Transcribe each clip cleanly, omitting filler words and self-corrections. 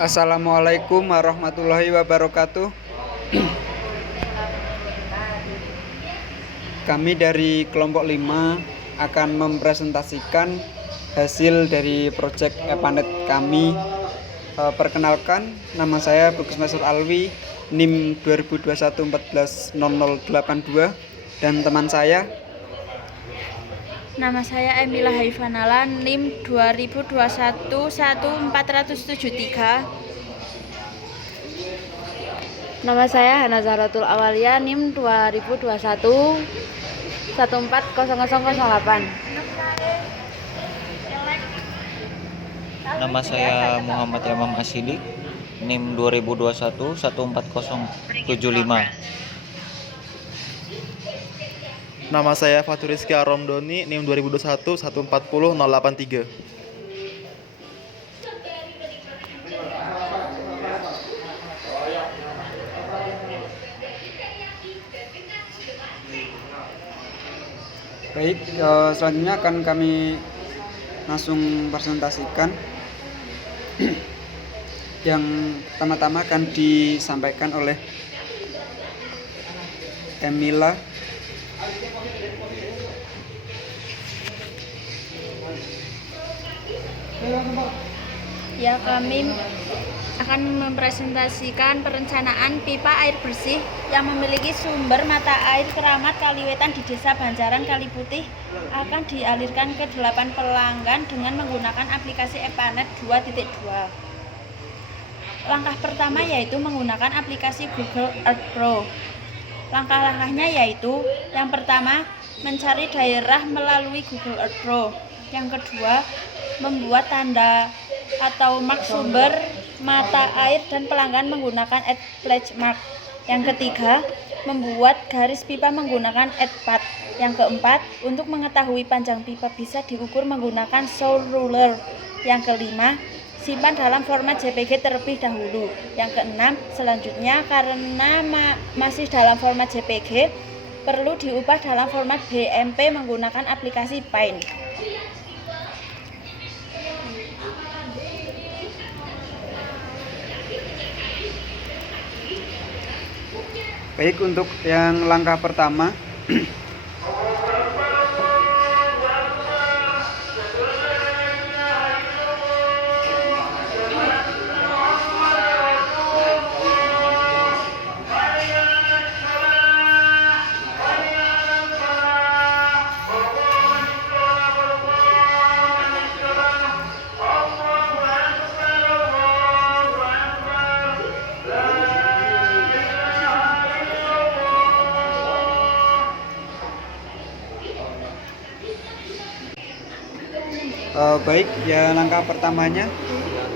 Assalamualaikum warahmatullahi wabarakatuh. Kami dari kelompok 5 akan mempresentasikan hasil dari proyek Epanet kami. Perkenalkan, nama saya Bukusmasur Alwi, NIM 2021 140082, dan teman saya. Nama saya Emila Haifanala, NIM 2021 14773. Nama saya Hana Zahratul Awalia, NIM 2021 140008. Nama saya Muhammad Yamam Asidik, NIM 2021 14075. Nama saya Fatur Rizky Aromdoni, NIM 2021 140083. Baik, selanjutnya akan kami langsung presentasikan. Yang pertama-tama akan disampaikan oleh Emila. Ya, kami akan mempresentasikan perencanaan pipa air bersih yang memiliki sumber mata air Keramat Kaliwetan di Desa Banjaran Kaliputih akan dialirkan ke 8 pelanggan dengan menggunakan aplikasi Epanet 2.2. Langkah pertama yaitu menggunakan aplikasi Google Earth Pro. Langkah-langkahnya yaitu yang pertama, mencari daerah melalui Google Earth Pro. Yang kedua, membuat tanda atau mark sumber mata air dan pelanggan menggunakan @pledge mark. Yang ketiga, membuat garis pipa menggunakan @pad. Yang keempat, untuk mengetahui panjang pipa bisa diukur menggunakan saw ruler. Yang kelima, simpan dalam format JPG terlebih dahulu. Yang keenam, selanjutnya karena masih dalam format JPG, perlu diubah dalam format BMP menggunakan aplikasi Paint. Baik, untuk yang langkah pertama, baik ya, langkah pertamanya,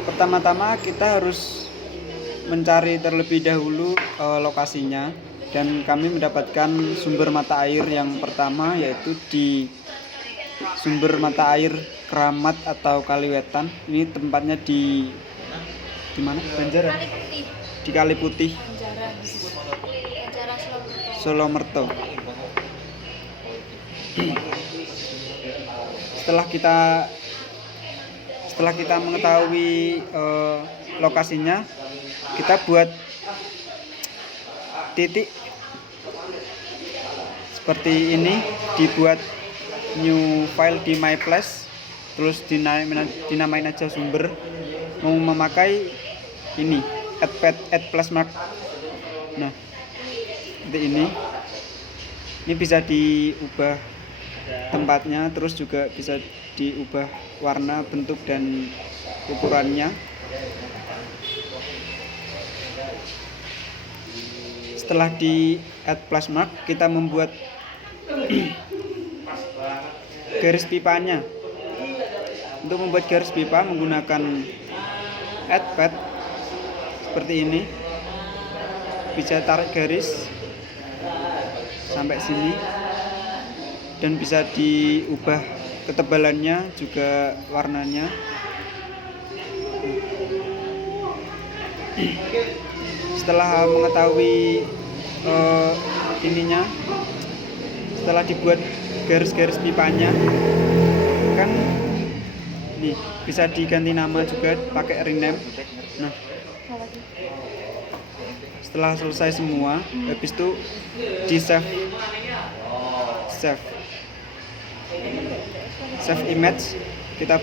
pertama-tama kita harus mencari terlebih dahulu lokasinya, dan kami mendapatkan sumber mata air yang pertama yaitu di sumber mata air Keramat atau Kaliwetan. Ini tempatnya di mana? Banjaran. Di Kaliputih, Solomerto. Setelah kita mengetahui lokasinya, kita buat titik seperti ini, dibuat new file di My Place, terus dinamain aja sumber, mau memakai ini @pledge mark. Nah, seperti ini bisa diubah tempatnya, terus juga bisa diubah warna, bentuk, dan ukurannya. Setelah di @pledge mark, kita membuat garis pipanya. Untuk membuat garis pipa menggunakan @pad seperti ini, bisa tarik garis sampai sini dan bisa diubah ketebalannya juga warnanya. Setelah mengetahui setelah dibuat garis-garis pipanya, kan nih bisa diganti nama juga pakai rename. Nah, Setelah selesai semua, habis itu di save image, kita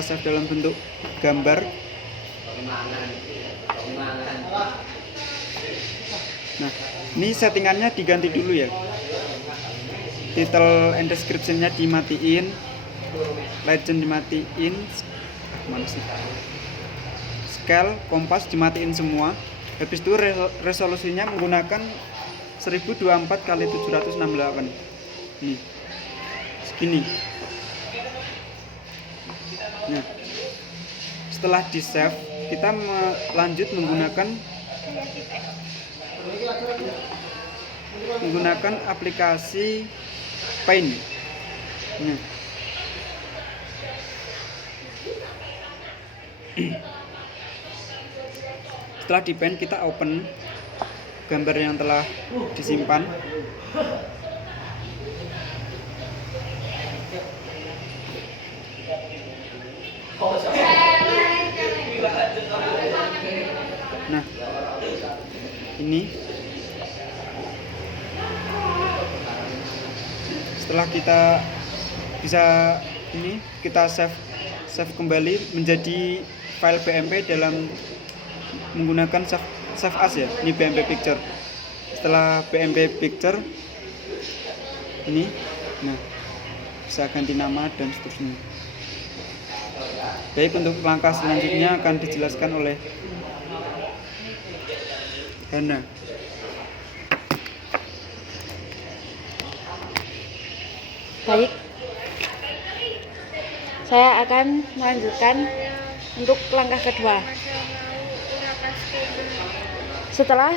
save dalam bentuk gambar. Nah, ini settingannya diganti dulu ya. Title and description-nya dimatiin, legend dimatiin, mana sih? Scale, kompas dimatiin semua. Habis itu resolusinya menggunakan 1024 x 768. Nih. Segini. Nah, setelah di save, kita lanjut menggunakan aplikasi Paint. Nah. Setelah di Paint, kita open gambar yang telah disimpan. Nah, ini setelah kita save kembali menjadi file BMP dalam menggunakan save as ya. Ini BMP picture. Setelah BMP picture ini, nah, bisa ganti nama dan seterusnya. Baik, untuk langkah selanjutnya akan dijelaskan oleh Hana. Baik, saya akan melanjutkan untuk langkah kedua. Setelah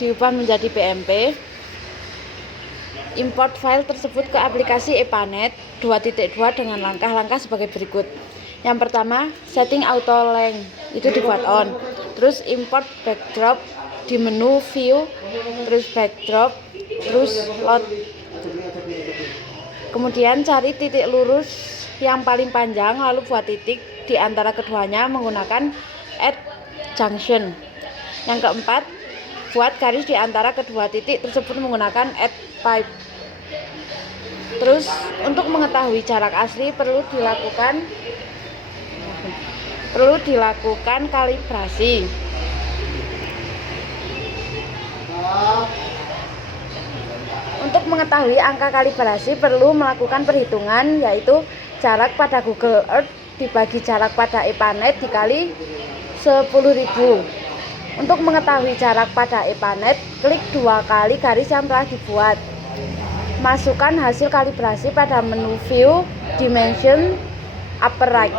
diubah menjadi BMP, import file tersebut ke aplikasi EPANET 2.2 dengan langkah-langkah sebagai berikut. Yang pertama, setting auto length itu dibuat on. Terus import backdrop di menu view, terus backdrop, terus load. Kemudian cari titik lurus yang paling panjang, lalu buat titik di antara keduanya menggunakan add junction. Yang keempat, buat garis di antara kedua titik tersebut menggunakan add pipe. Terus untuk mengetahui jarak asli perlu dilakukan kalibrasi. Untuk mengetahui angka kalibrasi perlu melakukan perhitungan, yaitu jarak pada Google Earth dibagi jarak pada EPANET dikali 10.000. Untuk mengetahui jarak pada EPANET, klik 2 kali garis yang telah dibuat. Masukkan hasil kalibrasi pada menu View, Dimension, Upper Right.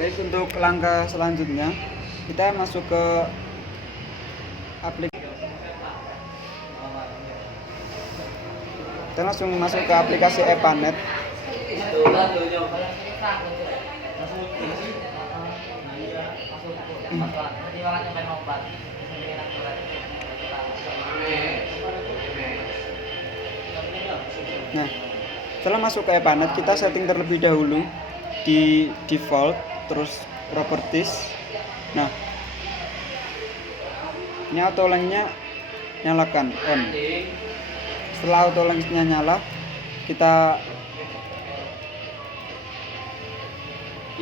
Baik, untuk langkah selanjutnya kita masuk ke kita langsung masuk ke aplikasi EPANET. Nah, setelah masuk ke EPANET, kita setting terlebih dahulu di default, terus properties. Nah, ini auto length-nya nyalakan on. Setelah auto length-nya nyala, kita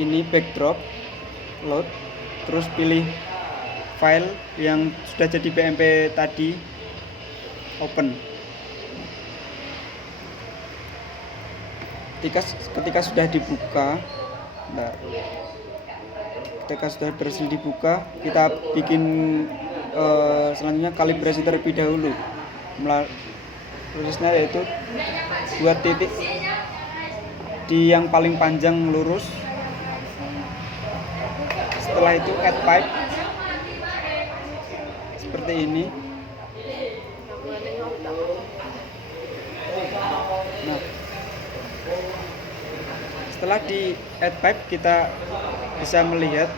ini backdrop, load, terus pilih file yang sudah jadi BMP tadi, open. Ketika sudah dibuka, ketika sudah berhasil dibuka, kita bikin selanjutnya kalibrasi terlebih dahulu. Prosesnya yaitu buat titik di yang paling panjang lurus. Setelah itu add pipe seperti ini. Nah, setelah di add pipe kita bisa melihat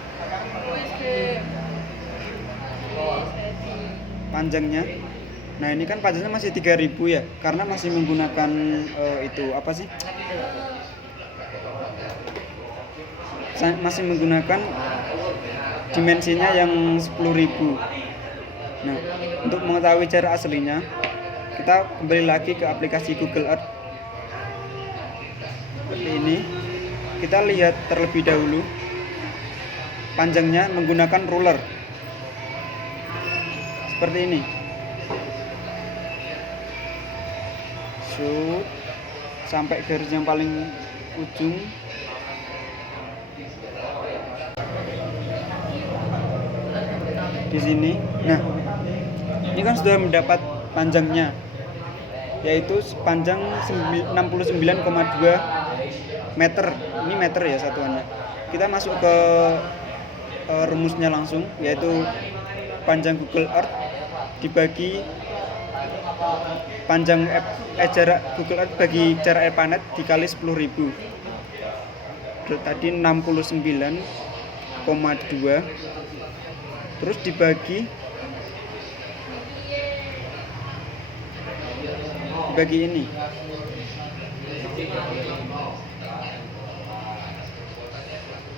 panjangnya. Nah, ini kan panjangnya masih 3000 ya, karena masih menggunakan itu apa sih? masih menggunakan dimensinya yang 10.000. Nah, untuk mengetahui jarak aslinya, kita kembali lagi ke aplikasi Google Earth. Seperti ini. Kita lihat terlebih dahulu panjangnya menggunakan ruler. Seperti ini. Shoot sampai garis yang paling ujung. Di sini. Nah, ini kan sudah mendapat panjangnya, yaitu sepanjang 69,2 meter. Ini meter ya satuannya. Kita masuk ke rumusnya langsung, yaitu panjang Google Earth dibagi panjang jarak Google Earth bagi jarak AirPanet dikali 10.000. Tadi 69,2, terus dibagi ini.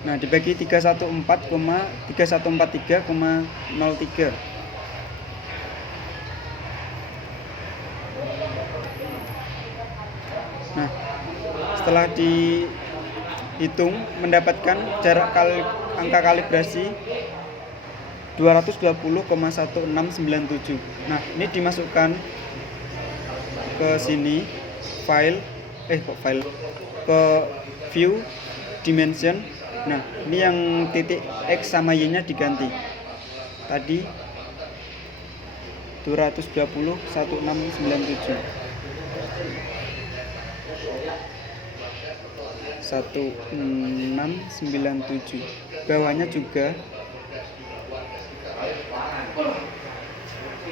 Nah, dibagi 314,3143,03. Nah, setelah dihitung mendapatkan jarak angka kalibrasi 220,1697. Nah, ini dimasukkan ke sini ke view dimension. Nah, ini yang titik X sama Y-nya diganti. Tadi 220,1697. 1697. Bawahnya juga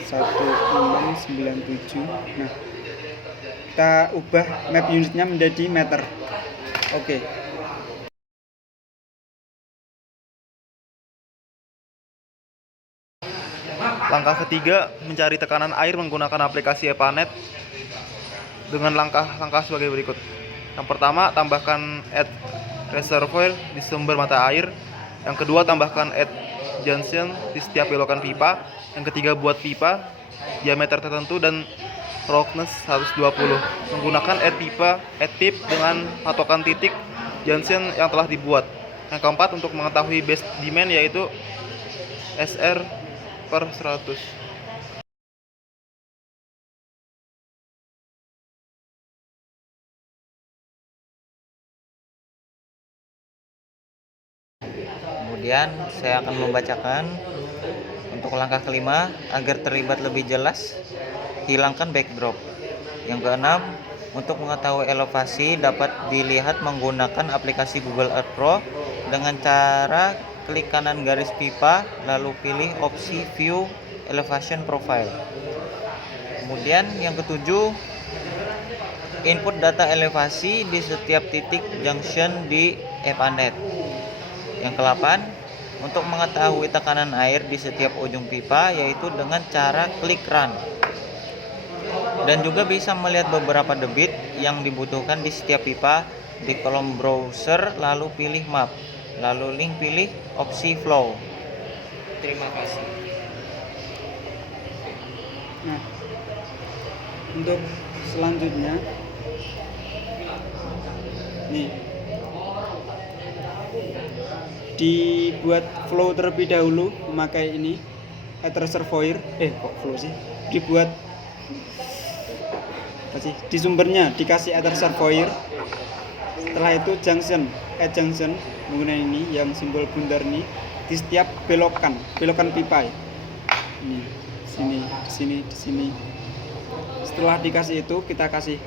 1697. Nah, kita ubah map unitnya menjadi meter. Oke. Langkah ketiga, mencari tekanan air menggunakan aplikasi AirPanet dengan langkah-langkah sebagai berikut. Yang pertama, tambahkan add reservoir di sumber mata air. Yang kedua, tambahkan add junction di setiap belokan pipa. Yang ketiga, buat pipa diameter tertentu dan roughness 120. Menggunakan add pip dengan patokan titik junction yang telah dibuat. Yang keempat, untuk mengetahui base demand yaitu SR per 100. Kemudian saya akan membacakan untuk langkah kelima agar terlibat lebih jelas, hilangkan backdrop. Yang keenam, untuk mengetahui elevasi dapat dilihat menggunakan aplikasi Google Earth Pro dengan cara klik kanan garis pipa lalu pilih opsi View Elevation Profile. Kemudian yang ketujuh, input data elevasi di setiap titik junction di AirPanet. Yang ke-8, untuk mengetahui tekanan air di setiap ujung pipa yaitu dengan cara klik run. Dan juga bisa melihat beberapa debit yang dibutuhkan di setiap pipa di kolom browser lalu pilih map. Lalu link pilih opsi flow. Terima kasih. Nah, untuk selanjutnya nih dibuat flow terlebih dahulu memakai ini add reservoir. Kok flow sih? Dibuat apa sih? Di sumbernya dikasih add reservoir. Setelah itu add junction menggunakan ini yang simbol bundar nih di setiap belokan pipa. Ini di sini. Setelah dikasih itu kita kasih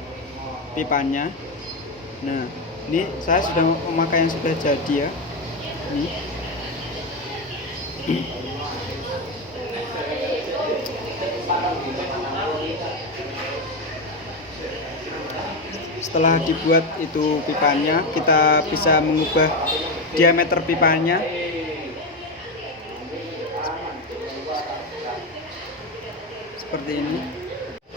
pipanya. Nah, ini saya sudah memakai yang sudah jadi ya. Ini. Setelah dibuat itu pipanya, kita bisa mengubah diameter pipanya. Seperti ini.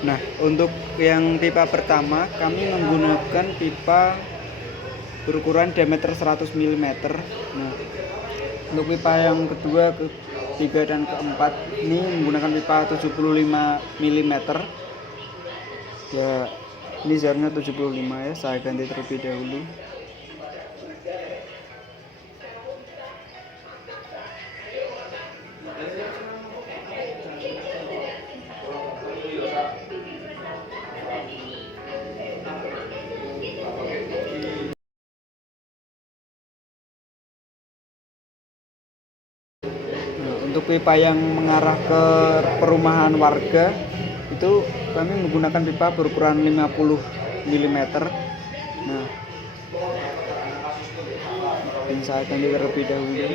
Nah, untuk yang pipa pertama kami menggunakan pipa berukuran diameter 100 mm. Nah, untuk pipa yang kedua, ketiga dan keempat ini menggunakan pipa 75 mm. Ya, ini zarnya 75 ya, saya ganti terlebih dahulu. Untuk pipa yang mengarah ke perumahan warga itu kami menggunakan pipa berukuran 50 mm. Nah, ini saya ganti terlebih dahulu.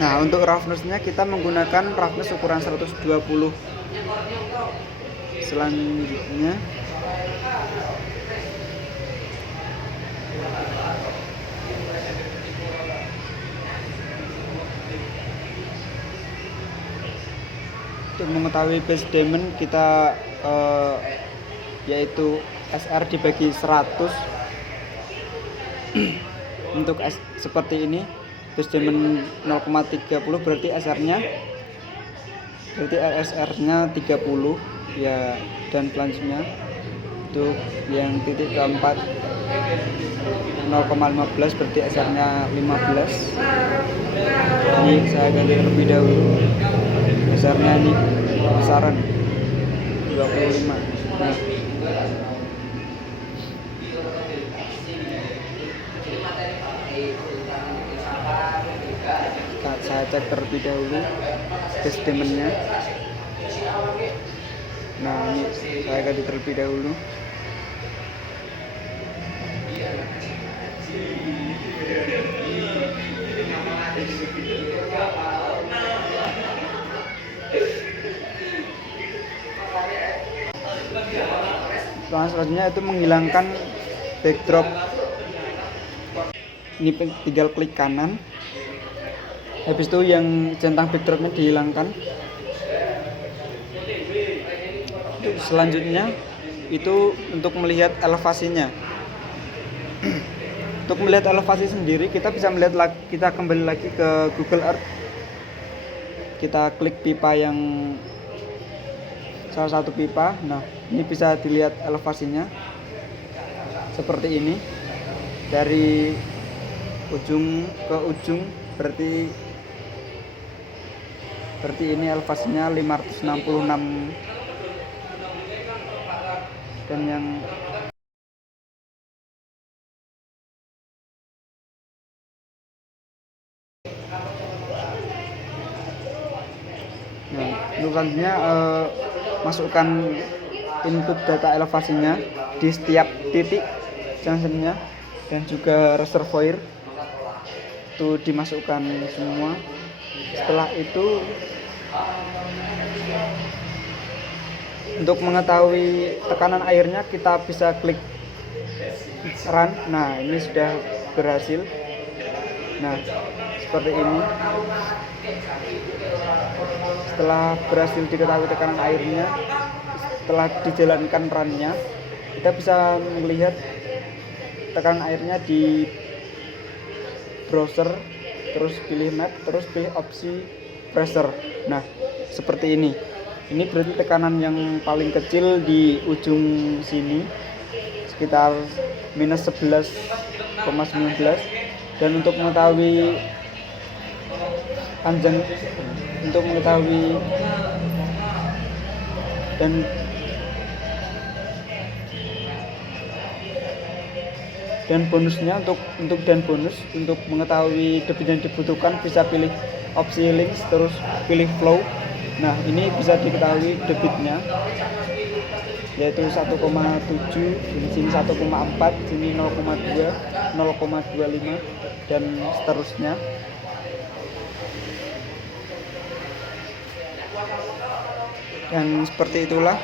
Nah, untuk roughness-nya kita menggunakan roughness ukuran 120. Selanjutnya untuk mengetahui base diamond kita yaitu SR dibagi 100. Untuk seperti ini, base diamond 0,30 berarti SR-nya 30 ya, dan selanjutnya untuk yang titik keempat 0,15 berarti SR-nya 15. Ini saya ganti terlebih dahulu, SR-nya ini besaran 25. Nah, saya cek terlebih dahulu base diamond-nya. Nah, ini saya ganti terlebih dahulu. Selanjutnya itu menghilangkan backdrop. Ini tinggal klik kanan, habis itu yang centang backdropnya dihilangkan. Selanjutnya itu untuk melihat elevasinya. Untuk melihat elevasi sendiri kita bisa melihat, kita kembali lagi ke Google Earth, kita klik pipa yang salah satu pipa. Nah, ini bisa dilihat elevasinya seperti ini, dari ujung ke ujung, berarti ini elevasinya 566. Dan yang untuk selanjutnya masukkan input data elevasinya di setiap titik junctionnya dan juga reservoir itu dimasukkan semua. Setelah itu untuk mengetahui tekanan airnya kita bisa klik run. Nah, ini sudah berhasil. Nah, seperti ini. Setelah berhasil diketahui tekanan airnya, setelah dijalankan run-nya, kita bisa melihat tekanan airnya di browser, terus pilih map, terus pilih opsi pressure. Nah, seperti ini. Ini berarti tekanan yang paling kecil di ujung sini sekitar minus 11,19. Dan untuk mengetahui panjang, untuk mengetahui dan bonusnya, untuk dan bonus, untuk mengetahui debit yang dibutuhkan bisa pilih opsi links, terus pilih flow. Nah, ini bisa diketahui debitnya yaitu 1,7, di sini 1,4, sini 0,2, 0,25 dan seterusnya. Dan seperti itulah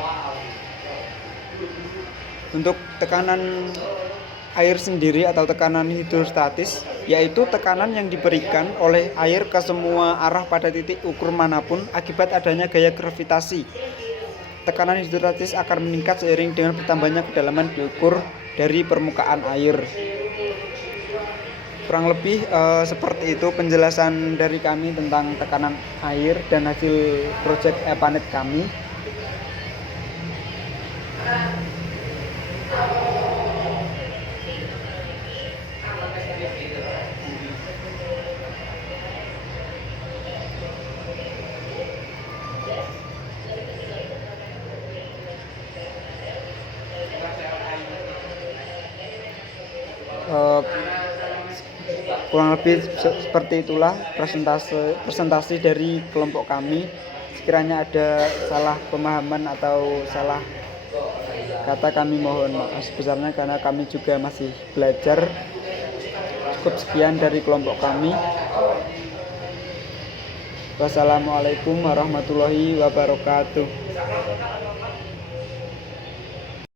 untuk tekanan air sendiri atau tekanan hidrostatis, yaitu tekanan yang diberikan oleh air ke semua arah pada titik ukur manapun akibat adanya gaya gravitasi. Tekanan hidrostatis akan meningkat seiring dengan bertambahnya kedalaman diukur dari permukaan air. Kurang lebih seperti itu penjelasan dari kami tentang tekanan air dan hasil proyek EPANET kami. Kurang lebih seperti itulah presentasi dari kelompok kami. Sekiranya ada salah pemahaman atau salah kata, kami mohon maaf sebesarnya karena kami juga masih belajar. Cukup sekian dari kelompok kami. Wassalamualaikum warahmatullahi wabarakatuh.